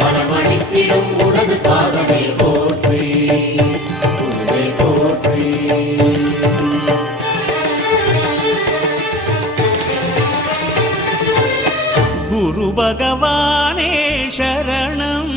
மனமணித்திடும் உனது பாதமே போற்றி உருவே போற்றி குரு பகவானே சரணம்.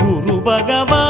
குரு பகவான்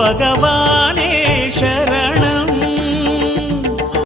பகவானே.